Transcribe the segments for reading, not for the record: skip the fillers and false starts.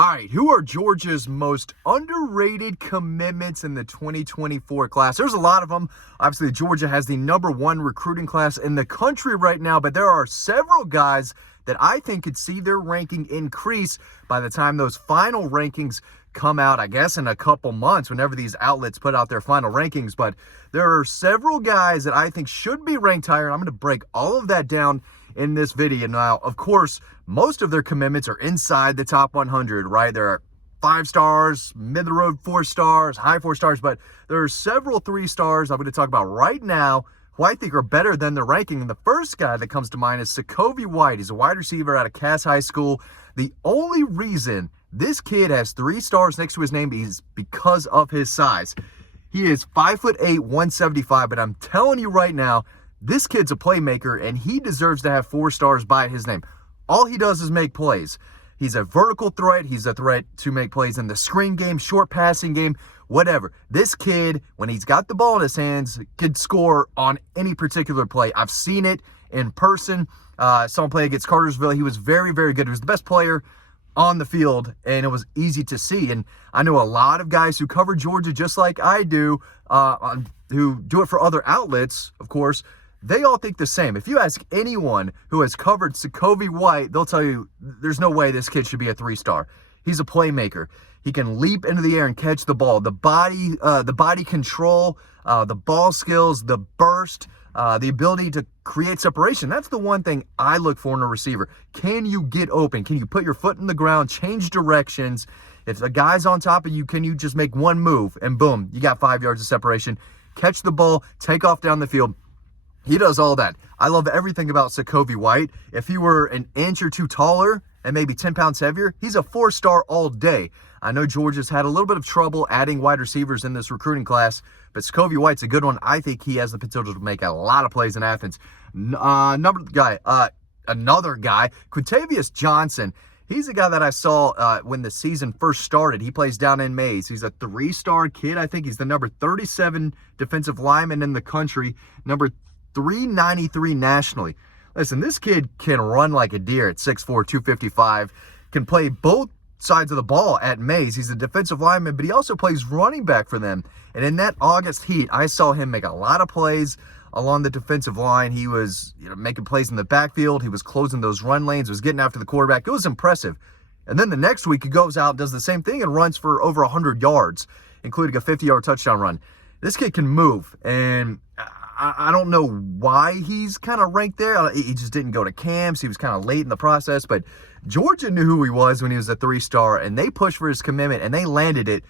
All right, who are Georgia's most underrated commitments in the 2024 class? There's a lot of them. Obviously, Georgia has the #1 recruiting class in the country right now, but there are several guys that I think could see their ranking increase by the time those final rankings come out, I guess, in a couple months, whenever these outlets put out their final rankings. But there are several guys that I think should be ranked higher, and I'm going to break all of that down in this video. Now, of course, most of their commitments are inside the top 100, right? There are 5 stars, mid-the-road 4 stars, high 4 stars, but there are several 3 stars I'm going to talk about right now who I think are better than their ranking. And the first guy that comes to mind is Sekovie White. He's a wide receiver out of Cass High School. The only reason this kid has 3 stars next to his name is because of his size. He is 5'8", 175, but I'm telling you right now, this kid's a playmaker, and he deserves to have 4 stars by his name. All he does is make plays. He's a vertical threat. He's a threat to make plays in the screen game, short passing game, whatever. This kid, when he's got the ball in his hands, could score on any particular play. I've seen it in person. Saw him play against Cartersville. He was very, very good. He was the best player on the field, and it was easy to see. And I know a lot of guys who cover Georgia just like I do, who do it for other outlets, of course. They all think the same. If you ask anyone who has covered Sekovie White, they'll tell you there's no way this kid should be a 3-star. He's a playmaker. He can leap into the air and catch the ball. The body control, the ball skills, the burst, the ability to create separation. That's the one thing I look for in a receiver. Can you get open? Can you put your foot in the ground, change directions? If the guy's on top of you, can you just make one move and boom, you got 5 yards of separation, catch the ball, take off down the field. He does all that. I love everything about Sekovie White. If he were an inch or 2 taller and maybe 10 pounds heavier, he's a 4-star all day. I know Georgia's had a little bit of trouble adding wide receivers in this recruiting class, but Sekovie White's a good one. I think he has the potential to make a lot of plays in Athens. Another guy, Quintavious Johnson. He's a guy that I saw when the season first started. He plays down in Mays. He's a 3-star kid. I think he's the number 37 defensive lineman in the country, number 393 nationally. Listen, this kid can run like a deer at 6'4", 255, can play both sides of the ball at Mays. He's a defensive lineman, but he also plays running back for them. And in that August heat, I saw him make a lot of plays along the defensive line. He was making plays in the backfield. He was closing those run lanes, was getting after the quarterback. It was impressive. And then the next week, he goes out, does the same thing, and runs for over 100 yards, including a 50-yard touchdown run. This kid can move, and I don't know why he's kind of ranked there. He just didn't go to camps. He was kind of late in the process, but Georgia knew who he was when he was a 3-star, and they pushed for his commitment, and they landed it.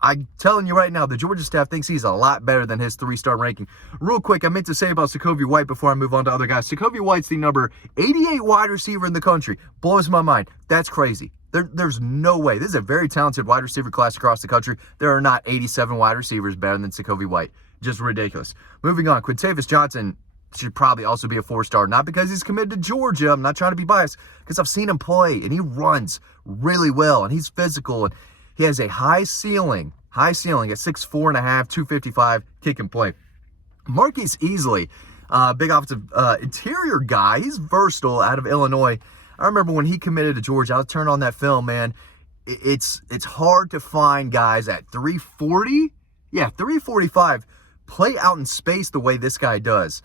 I'm telling you right now, the Georgia staff thinks he's a lot better than his 3-star ranking. Real quick, I meant to say about Sekovie White before I move on to other guys. Sekovie White's the number 88 wide receiver in the country. Blows my mind. That's crazy. There's no way. This is a very talented wide receiver class across the country. There are not 87 wide receivers better than Sekovie White. Just ridiculous. Moving on, Quintavious Johnson should probably also be a 4-star. Not because he's committed to Georgia. I'm not trying to be biased, because I've seen him play, and he runs really well, and he's physical, and he has a high ceiling at 6'4.5", 255, kick and play. Marquise Easley, big offensive interior guy. He's versatile out of Illinois. I remember when he committed to Georgia, I'll turn on that film, man. It's hard to find guys at 340, 345, play out in space the way this guy does.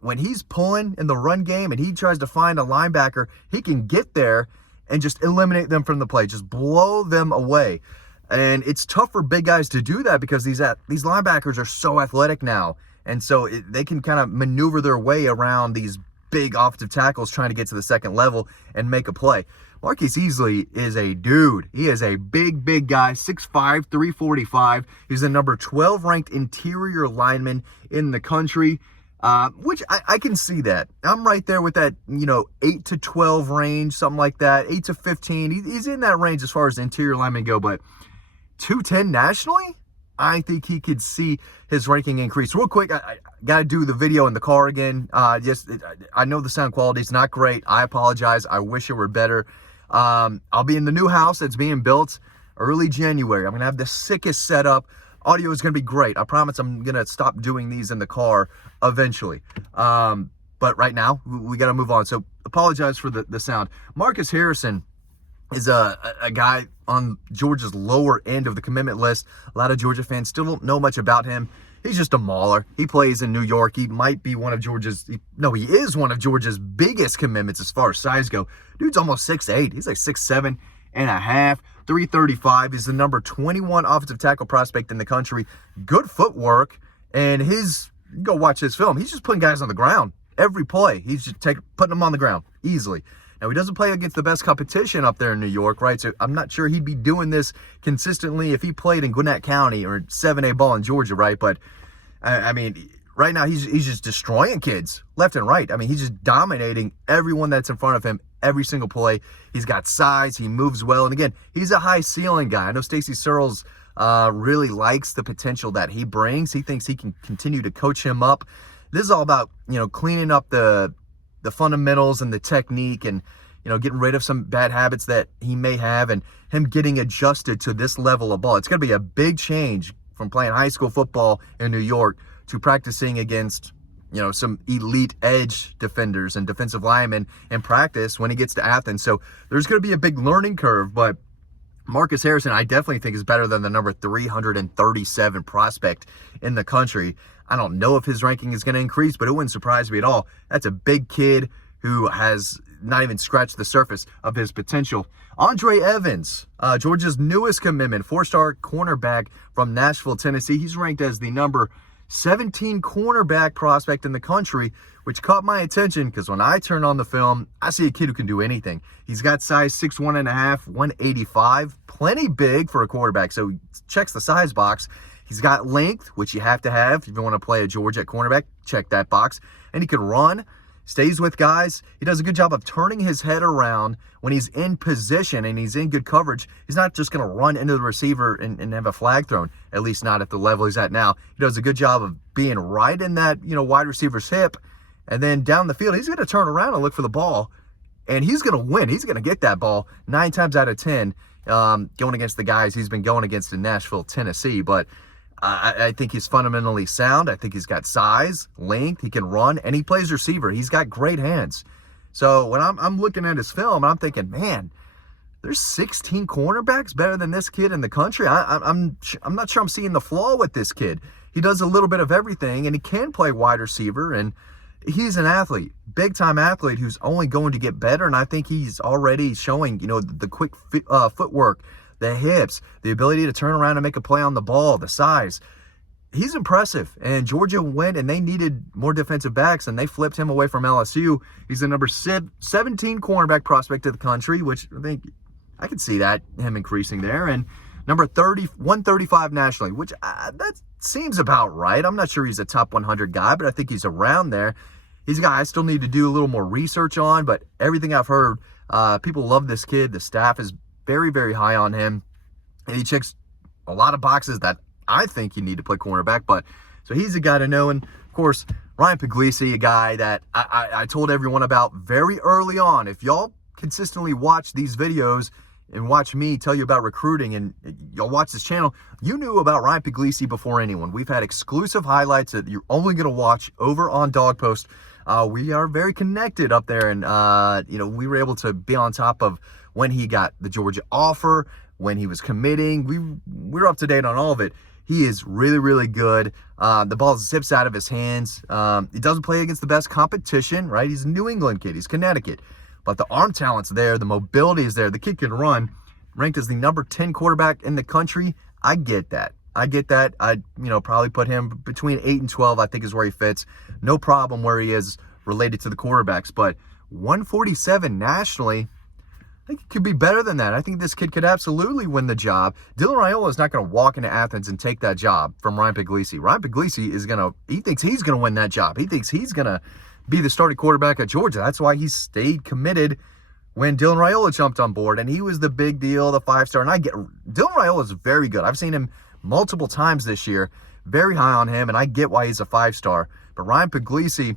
When he's pulling in the run game and he tries to find a linebacker, he can get there and just eliminate them from the play, just blow them away. And it's tough for big guys to do that because these linebackers are so athletic now. And so they can kind of maneuver their way around these big offensive tackles trying to get to the second level and make a play. Marquise Easley is a dude. He is a big guy, 6'5", 345. He's the number 12 ranked interior lineman in the country, which I can see that. I'm right there with that, 8 to 12 range, something like that, 8 to 15. He's in that range as far as interior linemen go, but 210 nationally? I think he could see his ranking increase. Real quick, I got to do the video in the car again. I know the sound quality is not great. I apologize. I wish it were better. I'll be in the new house that's being built early January. I'm going to have the sickest setup. Audio is going to be great. I promise I'm going to stop doing these in the car eventually. But right now, we got to move on. So apologize for the sound. Marcus Harrison, is a guy on Georgia's lower end of the commitment list. A lot of Georgia fans still don't know much about him. He's just a mauler. He plays in New York. He might be one of he is one of Georgia's biggest commitments as far as size go. Dude's almost 6'8". He's like 6'7 and a half. 335 is the number 21 offensive tackle prospect in the country. Good footwork, and go watch his film. He's just putting guys on the ground every play. He's just putting them on the ground easily. Now, he doesn't play against the best competition up there in New York, right? So I'm not sure he'd be doing this consistently if he played in Gwinnett County or 7A ball in Georgia, right? But, I mean, right now he's just destroying kids left and right. I mean, he's just dominating everyone that's in front of him every single play. He's got size. He moves well. And, again, he's a high ceiling guy. I know Stacy Searles really likes the potential that he brings. He thinks he can continue to coach him up. This is all about, cleaning up the fundamentals and the technique and, getting rid of some bad habits that he may have and him getting adjusted to this level of ball. It's going to be a big change from playing high school football in New York to practicing against, some elite edge defenders and defensive linemen in practice when he gets to Athens. So there's going to be a big learning curve, but Marcus Harrison, I definitely think, is better than the number 337 prospect in the country. I don't know if his ranking is going to increase, but it wouldn't surprise me at all. That's a big kid who has not even scratched the surface of his potential. Andre Evans, Georgia's newest commitment, 4-star cornerback from Nashville, Tennessee. He's ranked as the number 17 cornerback prospect in the country, which caught my attention because when I turn on the film, I see a kid who can do anything. He's got size 6'1 and a half, 185, plenty big for a quarterback, so he checks the size box. He's got length, which you have to have if you want to play a Georgia at cornerback. Check that box. And he can run, stays with guys. He does a good job of turning his head around when he's in position and he's in good coverage. He's not just going to run into the receiver and have a flag thrown, at least not at the level he's at now. He does a good job of being right in that, wide receiver's hip. And then down the field, he's going to turn around and look for the ball. And he's going to win. He's going to get that ball 9 times out of 10 going against the guys he's been going against in Nashville, Tennessee. But I think he's fundamentally sound. I think he's got size, length. He can run, and he plays receiver. He's got great hands. So when I'm looking at his film, I'm thinking, man, there's 16 cornerbacks better than this kid in the country. I'm not sure I'm seeing the flaw with this kid. He does a little bit of everything, and he can play wide receiver, and he's an athlete, big-time athlete who's only going to get better, and I think he's already showing, the quick footwork, the hips, the ability to turn around and make a play on the ball, the size. He's impressive. And Georgia went and they needed more defensive backs and they flipped him away from LSU. He's the number 17 cornerback prospect of the country, which I think I could see that, him increasing there. And number 135 nationally, which that seems about right. I'm not sure he's a top 100 guy, but I think he's around there. He's a guy I still need to do a little more research on, but everything I've heard, people love this kid. The staff is very, very high on him, and he checks a lot of boxes that I think you need to play cornerback. But so he's a guy to know. And of course, Ryan Puglisi, a guy that I told everyone about very early on. If y'all consistently watch these videos and watch me tell you about recruiting and y'all watch this channel, you knew about Ryan Puglisi before anyone. We've had exclusive highlights that you're only going to watch over on Dog Post. We are very connected up there, and we were able to be on top of when he got the Georgia offer, when he was committing. We're up to date on all of it. He is really, really good. The ball zips out of his hands. He doesn't play against the best competition, right? He's a New England kid. He's Connecticut. But the arm talent's there. The mobility is there. The kid can run. Ranked as the number 10 quarterback in the country. I get that. I'd probably put him between 8 and 12, I think is where he fits. No problem where he is related to the quarterbacks. But 147 nationally, I think it could be better than that. I think this kid could absolutely win the job. Dylan Raiola is not going to walk into Athens and take that job from Ryan Puglisi. Ryan Puglisi he thinks he's going to win that job. He thinks he's going to be the starting quarterback at Georgia. That's why he stayed committed when Dylan Raiola jumped on board, and he was the big deal, the 5-star. And Dylan Raiola is very good. I've seen him multiple times this year. Very high on him, and I get why he's a 5-star. But Ryan Puglisi,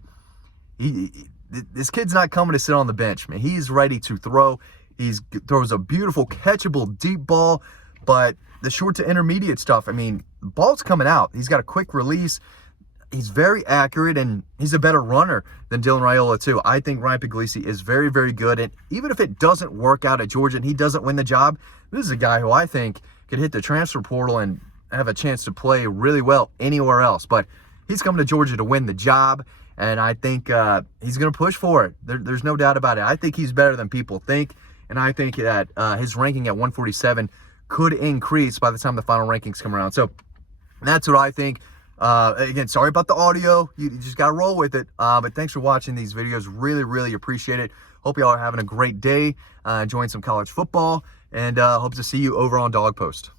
this kid's not coming to sit on the bench, man. He's ready to throw. He throws a beautiful, catchable, deep ball, but the short to intermediate stuff, the ball's coming out. He's got a quick release. he's very accurate, and he's a better runner than Dylan Raiola too. I think Ryan Puglisi is very, very good. And even if it doesn't work out at Georgia and he doesn't win the job, this is a guy who I think could hit the transfer portal and have a chance to play really well anywhere else. But he's coming to Georgia to win the job, and I think he's going to push for it. There's no doubt about it. I think he's better than people think, and I think that his ranking at 147 could increase by the time the final rankings come around. So that's what I think. Again, sorry about the audio. You just got to roll with it. But thanks for watching these videos. Really, really appreciate it. Hope y'all are having a great day, enjoying some college football, and hope to see you over on Dog Post.